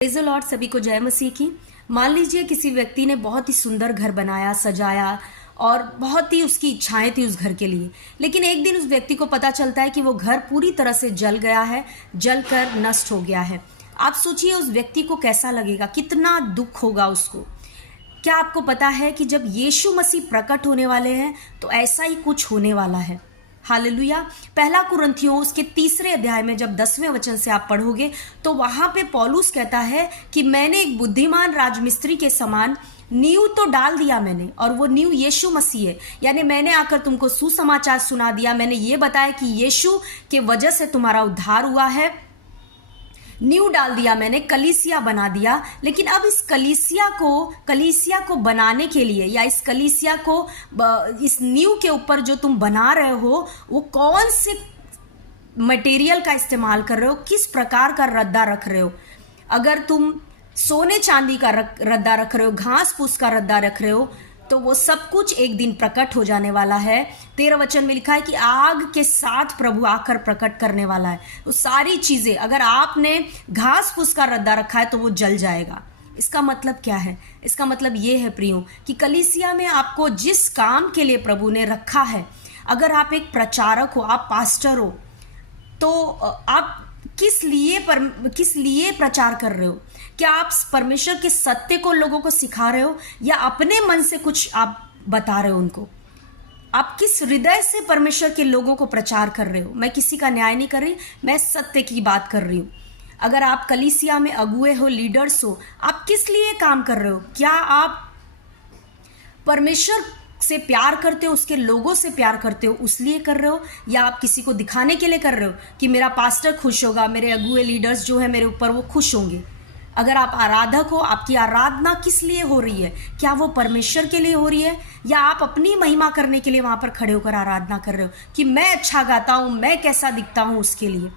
Praise the Lord. सभी को जय मसीह की। मान लीजिए किसी व्यक्ति ने बहुत ही सुंदर घर बनाया, सजाया और बहुत ही उसकी इच्छाएं थी उस घर के लिए, लेकिन एक दिन उस व्यक्ति को पता चलता है कि वो घर पूरी तरह से जल गया है, जलकर नष्ट हो गया है। आप सोचिए उस व्यक्ति को कैसा लगेगा, कितना दुख होगा उसको। क्या आपको पता है कि जब यीशु मसीह प्रकट होने वाले हैं तो ऐसा ही कुछ होने वाला है। हालेलुया। पहला कुरिन्थियों उसके 3 अध्याय में जब 10वें वचन से आप पढ़ोगे तो वहां पे पौलुस कहता है कि मैंने एक बुद्धिमान राजमिस्त्री के समान नींव तो डाल दिया मैंने, और वो नींव यीशु मसीह है। यानी मैंने आकर तुमको सुसमाचार सुना दिया, मैंने ये बताया कि यीशु के वजह से तुम्हारा उद्धार हुआ है, नींव डाल दिया मैंने, कलीसिया बना दिया। लेकिन अब इस कलीसिया को बनाने के लिए, या इस कलीसिया को इस नींव के ऊपर जो तुम बना रहे हो वो कौन से मटेरियल का इस्तेमाल कर रहे हो, किस प्रकार का रद्दा रख रहे हो। अगर तुम सोने चांदी का रद्दा रख रहे हो, घास फूस का रद्दा रख रहे हो, तो वो सब कुछ एक दिन प्रकट हो जाने वाला है। 13 वचन में लिखा है कि आग के साथ प्रभु आकर प्रकट करने वाला है। वो सारी चीजें, अगर आपने घास फूस का रद्दा रखा है तो वो जल जाएगा। इसका मतलब क्या है? इसका मतलब ये है प्रियो कि कलीसिया में आपको जिस काम के लिए प्रभु ने रखा है, अगर आप एक प्रचारक हो, आप पास्टर हो, तो आप किस लिए प्रचार कर रहे हो? क्या आप परमेश्वर के सत्य को लोगों को सिखा रहे हो, या अपने मन से कुछ आप बता रहे हो उनको? आप किस हृदय से परमेश्वर के लोगों को प्रचार कर रहे हो? मैं किसी का न्याय नहीं कर रही, मैं सत्य की बात कर रही हूँ। अगर आप कलीसिया में अगुए हो, लीडर्स हो, आप किस लिए काम कर रहे हो? क्या आप परमेश्वर से प्यार करते हो, उसके लोगों से प्यार करते हो, उस लिए कर रहे हो, या आप किसी को दिखाने के लिए कर रहे हो कि मेरा पास्टर खुश होगा, मेरे अगुए लीडर्स जो है मेरे ऊपर वो खुश होंगे? अगर आप आराधक हो, आपकी आराधना किस लिए हो रही है? क्या वो परमेश्वर के लिए हो रही है, या आप अपनी महिमा करने के लिए वहां पर खड़े होकर आराधना कर रहे हो कि मैं अच्छा गाता हूं, मैं कैसा दिखता हूं उसके लिए?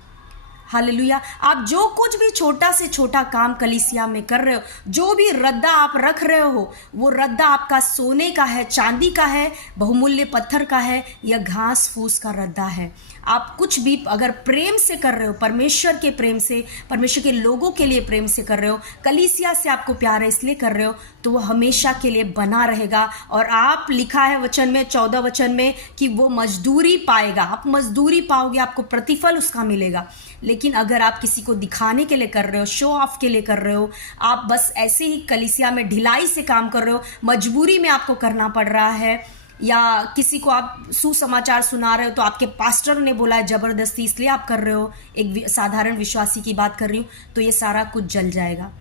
हालेलुया। आप जो कुछ भी छोटा से छोटा काम कलीसिया में कर रहे हो, जो भी रद्दा आप रख रहे हो, वो रद्दा आपका सोने का है, चांदी का है, बहुमूल्य पत्थर का है, या घास फूस का रद्दा है। आप कुछ भी अगर प्रेम से कर रहे हो, परमेश्वर के प्रेम से, परमेश्वर के लोगों के लिए प्रेम से कर रहे हो, कलीसिया से आपको प्यार है इसलिए कर रहे हो, तो वो हमेशा के लिए बना रहेगा। और आप, लिखा है वचन में, 14 वचन में, कि वो मजदूरी पाएगा। आप मजदूरी पाओगे, आपको प्रतिफल उसका मिलेगा। लेकिन अगर आप किसी को दिखाने के लिए कर रहे हो, शो ऑफ के लिए कर रहे हो, आप बस ऐसे ही कलीसिया में ढिलाई से काम कर रहे हो, मजबूरी में आपको करना पड़ रहा है, या किसी को आप सुसमाचार सुना रहे हो तो आपके पास्टर ने बोला है जबरदस्ती इसलिए आप कर रहे हो, एक साधारण विश्वासी की बात कर रही हूँ, तो ये सारा कुछ जल जाएगा।